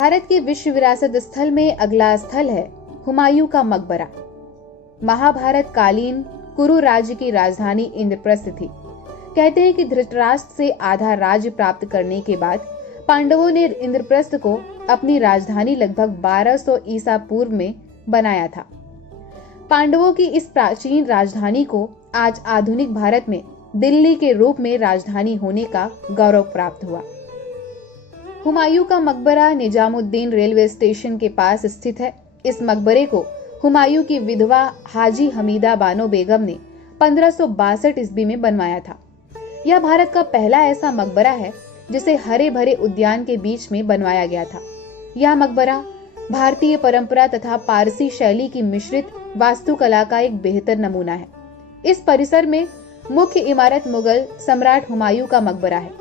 भारत के विश्व विरासत स्थल में अगला स्थल है हुमायूं का मकबरा। महाभारत कालीन कुरु राज्य की राजधानी इंद्रप्रस्थ थी। कहते हैं कि धृतराष्ट्र से आधा राज्य प्राप्त करने के बाद पांडवों ने इंद्रप्रस्थ को अपनी राजधानी लगभग 1200 ईसा पूर्व में बनाया था। पांडवों की इस प्राचीन राजधानी को आज आधुनिक भारत में दिल्ली के रूप में राजधानी होने का गौरव प्राप्त हुआ। हुमायूं का मकबरा निजामुद्दीन रेलवे स्टेशन के पास स्थित है। इस मकबरे को हुमायूं की विधवा हाजी हमीदा बानो बेगम ने 1562 ईस्वी में बनवाया था। यह भारत का पहला ऐसा मकबरा है जिसे हरे भरे उद्यान के बीच में बनवाया गया था। यह मकबरा भारतीय परंपरा तथा पारसी शैली की मिश्रित वास्तुकला का एक बेहतर नमूना है। इस परिसर में मुख्य इमारत मुगल सम्राट हुमायूं का मकबरा है।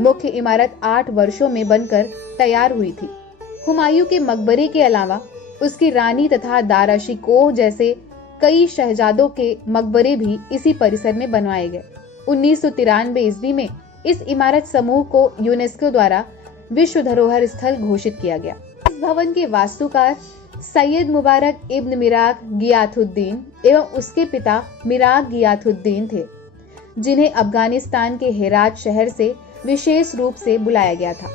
मुख्य इमारत 8 वर्षों में बनकर तैयार हुई थी। हुमायूं के मकबरे के अलावा उसकी रानी तथा दारा शिकोह जैसे कई शहजादों के मकबरे भी इसी परिसर में बनवाए गए। 1993 ईस्वी में इस इमारत समूह को यूनेस्को द्वारा विश्व धरोहर स्थल घोषित किया गया। इस भवन के वास्तुकार सैयद मुबारक इब्न मिराग गियाथुद्दीन एवं उसके पिता मिराग गियाथुद्दीन थे, जिन्हें अफगानिस्तान के हेरात शहर से विशेष रूप से बुलाया गया था।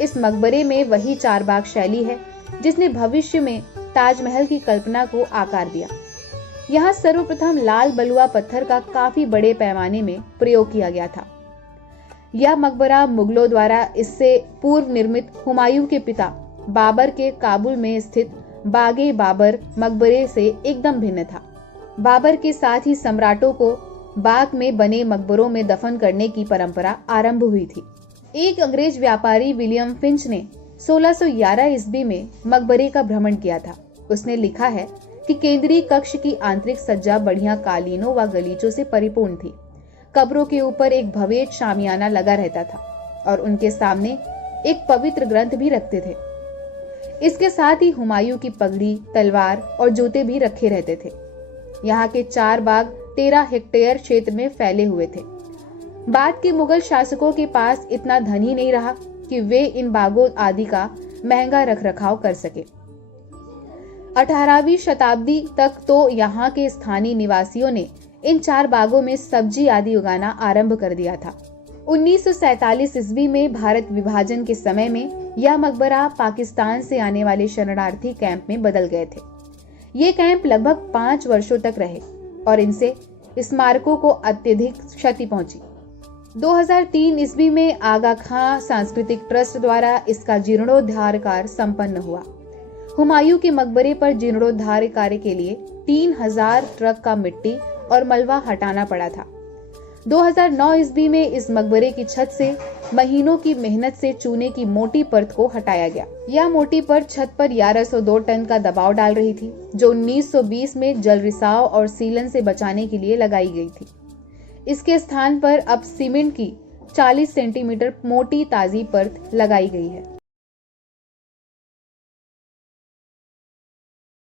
इस मकबरे में वही चारबाग शैली है जिसने भविष्य में ताजमहल की कल्पना को आकार दिया। यहाँ सर्वप्रथम लाल बलुआ पत्थर का काफी बड़े पैमाने में प्रयोग किया गया था। यह मकबरा मुगलों द्वारा इससे पूर्व निर्मित हुमायूं के पिता बाबर के काबुल में स्थित बागे बाबर मकबरे से एकदम भिन्न था। बाबर के साथ ही सम्राटों को बाग में बने मकबरों में दफन करने की परंपरा आरंभ हुई थी। एक अंग्रेज व्यापारी विलियम फिंच ने 1611 ईस्वी में मकबरे का भ्रमण किया था। उसने लिखा है कि केंद्रीय कक्ष की आंतरिक सज्जा बढ़िया कालीनों व गलीचों से परिपूर्ण थी। कब्रों के ऊपर एक भव्य शामियाना लगा रहता था और उनके सामने एक पवित्र ग्रंथ भी रखते थे। इसके साथ ही हुमायूं की पगड़ी, तलवार और जूते भी रखे रहते थे। यहाँ के 4 बाग 13 हेक्टेयर क्षेत्र में फैले हुए थे। बाद के मुगल शासकों के पास इतना धन ही नहीं रहा कि वे इन बागों आदि का महंगा रखरखाव कर सके। 18वीं शताब्दी तक तो यहाँ के स्थानीय निवासियों ने इन 4 बागों में सब्जी आदि उगाना आरंभ कर दिया था। 1947 ईस्वी में भारत विभाजन के समय में यह मकबरा पाकिस्तान से आने वाले शरणार्थी कैंप में बदल गए थे। ये कैंप लगभग 5 वर्षों तक रहे और इनसे स्मारकों को अत्यधिक क्षति पहुंची। 2003 ईस्वी में आगा खां सांस्कृतिक ट्रस्ट द्वारा इसका जीर्णोद्धार कार्य संपन्न हुआ। हुमायूं के मकबरे पर जीर्णोद्धार कार्य के लिए 3000 ट्रक का मिट्टी और मलबा हटाना पड़ा था। 2009 ईस्वी में इस मकबरे की छत से महीनों की मेहनत से चूने की मोटी परत को हटाया गया। यह मोटी परत छत पर 1102 टन का दबाव डाल रही थी, जो 1920 में जल रिसाव और सीलन से बचाने के लिए लगाई गई थी। इसके स्थान पर अब सीमेंट की 40 सेंटीमीटर मोटी ताजी परत लगाई गई है।